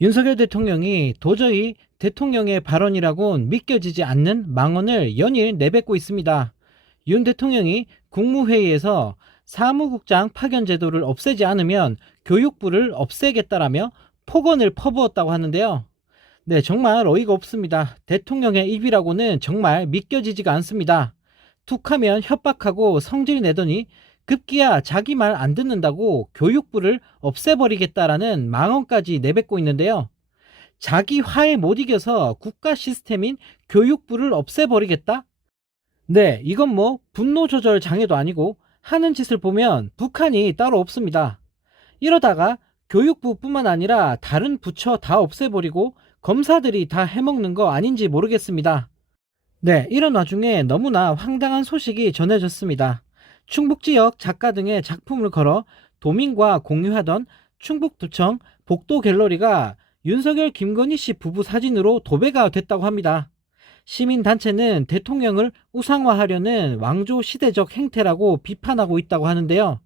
윤석열 대통령이 도저히 대통령의 발언이라곤 믿겨지지 않는 망언을 연일 내뱉고 있습니다. 윤 대통령이 국무회의에서 사무국장 파견 제도를 없애지 않으면 교육부를 없애겠다라며 폭언을 퍼부었다고 하는데요. 네, 정말 어이가 없습니다. 대통령의 입이라고는 정말 믿겨지지가 않습니다. 툭하면 협박하고 성질 내더니 급기야 자기 말 안 듣는다고 교육부를 없애버리겠다라는 망언까지 내뱉고 있는데요. 자기 화에 못 이겨서 국가 시스템인 교육부를 없애버리겠다? 네, 이건 뭐 분노 조절 장애도 아니고 하는 짓을 보면 북한이 따로 없습니다. 이러다가 교육부뿐만 아니라 다른 부처 다 없애버리고 검사들이 다 해먹는 거 아닌지 모르겠습니다. 네, 이런 와중에 너무나 황당한 소식이 전해졌습니다. 충북 지역 작가 등의 작품을 걸어 도민과 공유하던 충북도청 복도갤러리가 윤석열 김건희 씨 부부 사진으로 도배가 됐다고 합니다. 시민단체는 대통령을 우상화하려는 왕조 시대적 행태라고 비판하고 있다고 하는데요.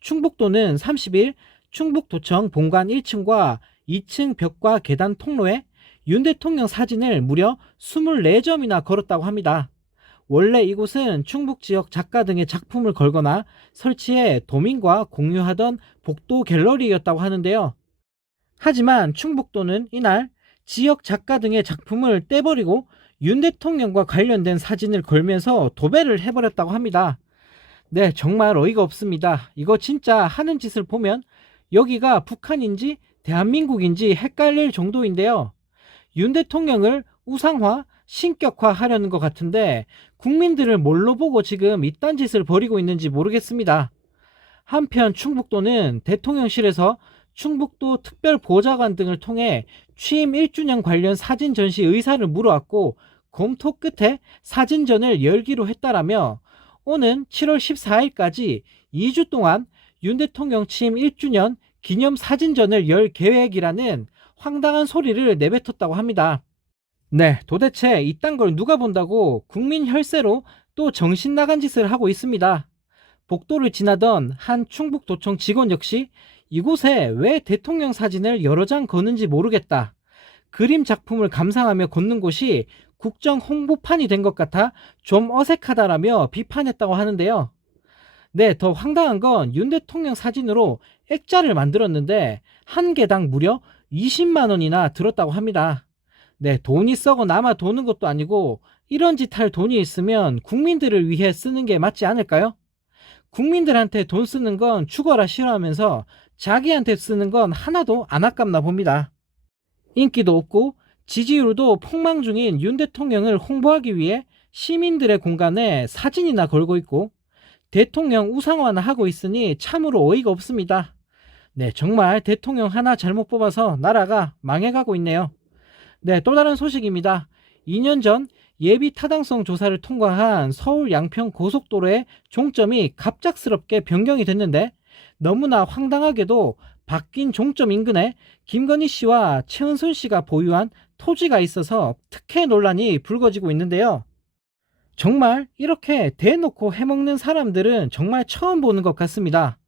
충북도는 30일 충북도청 본관 1층과 2층 벽과 계단 통로에 윤 대통령 사진을 무려 24점이나 걸었다고 합니다. 원래 이곳은 충북 지역 작가 등의 작품을 걸거나 설치해 도민과 공유하던 복도 갤러리였다고 하는데요. 하지만 충북도는 이날 지역 작가 등의 작품을 떼버리고 윤 대통령과 관련된 사진을 걸면서 도배를 해버렸다고 합니다. 네, 정말 어이가 없습니다. 이거 진짜 하는 짓을 보면 여기가 북한인지 대한민국인지 헷갈릴 정도인데요. 윤 대통령을 우상화, 신격화 하려는 것 같은데 국민들을 뭘로 보고 지금 이딴 짓을 벌이고 있는지 모르겠습니다. 한편 충북도는 대통령실에서 충북도 특별보좌관 등을 통해 취임 1주년 관련 사진 전시 의사를 물어왔고 검토 끝에 사진전을 열기로 했다라며 오는 7월 14일까지 2주 동안 윤 대통령 취임 1주년 기념 사진전을 열 계획이라는 황당한 소리를 내뱉었다고 합니다. 네, 도대체 이딴 걸 누가 본다고 국민 혈세로 또 정신 나간 짓을 하고 있습니다. 복도를 지나던 한 충북도청 직원 역시 이곳에 왜 대통령 사진을 여러 장 거는지 모르겠다. 그림 작품을 감상하며 걷는 곳이 국정 홍보판이 된 것 같아 좀 어색하다라며 비판했다고 하는데요. 네, 더 황당한 건 윤 대통령 사진으로 액자를 만들었는데 한 개당 무려 20만 원이나 들었다고 합니다. 네, 돈이 썩어 남아 도는 것도 아니고 이런 짓 할 돈이 있으면 국민들을 위해 쓰는 게 맞지 않을까요? 국민들한테 돈 쓰는 건 죽어라 싫어하면서 자기한테 쓰는 건 하나도 안 아깝나 봅니다. 인기도 없고 지지율도 폭망 중인 윤 대통령을 홍보하기 위해 시민들의 공간에 사진이나 걸고 있고 대통령 우상화나 하고 있으니 참으로 어이가 없습니다. 네, 정말 대통령 하나 잘못 뽑아서 나라가 망해가고 있네요. 네, 또 다른 소식입니다. 2년 전 예비 타당성 조사를 통과한 서울 양평 고속도로의 종점이 갑작스럽게 변경이 됐는데 너무나 황당하게도 바뀐 종점 인근에 김건희 씨와 최은순 씨가 보유한 토지가 있어서 특혜 논란이 불거지고 있는데요. 정말 이렇게 대놓고 해먹는 사람들은 정말 처음 보는 것 같습니다.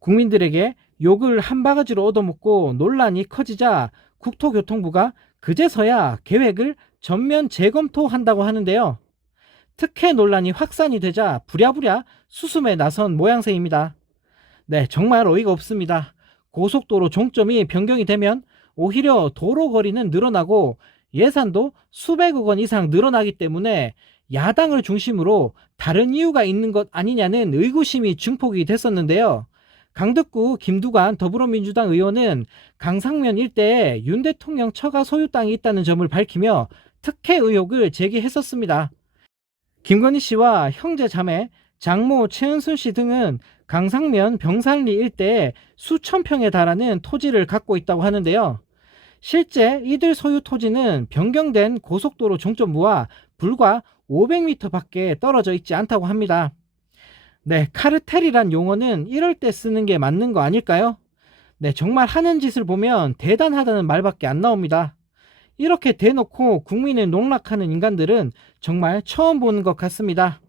국민들에게 욕을 한 바가지로 얻어먹고 논란이 커지자 국토교통부가 그제서야 계획을 전면 재검토한다고 하는데요. 특혜 논란이 확산이 되자 부랴부랴 수습에 나선 모양새입니다. 네, 정말 어이가 없습니다. 고속도로 종점이 변경이 되면 오히려 도로 거리는 늘어나고 예산도 수백억 원 이상 늘어나기 때문에 야당을 중심으로 다른 이유가 있는 것 아니냐는 의구심이 증폭이 됐었는데요. 강덕구 김두관 더불어민주당 의원은 강상면 일대에 윤 대통령 처가 소유 땅이 있다는 점을 밝히며 특혜 의혹을 제기했었습니다. 김건희 씨와 형제 자매, 장모 최은순 씨 등은 강상면 병산리 일대에 수천 평에 달하는 토지를 갖고 있다고 하는데요. 실제 이들 소유 토지는 변경된 고속도로 종점부와 불과 500m 밖에 떨어져 있지 않다고 합니다. 네, 카르텔이란 용어는 이럴 때 쓰는 게 맞는 거 아닐까요? 네, 정말 하는 짓을 보면 대단하다는 말밖에 안 나옵니다. 이렇게 대놓고 국민을 농락하는 인간들은 정말 처음 보는 것 같습니다.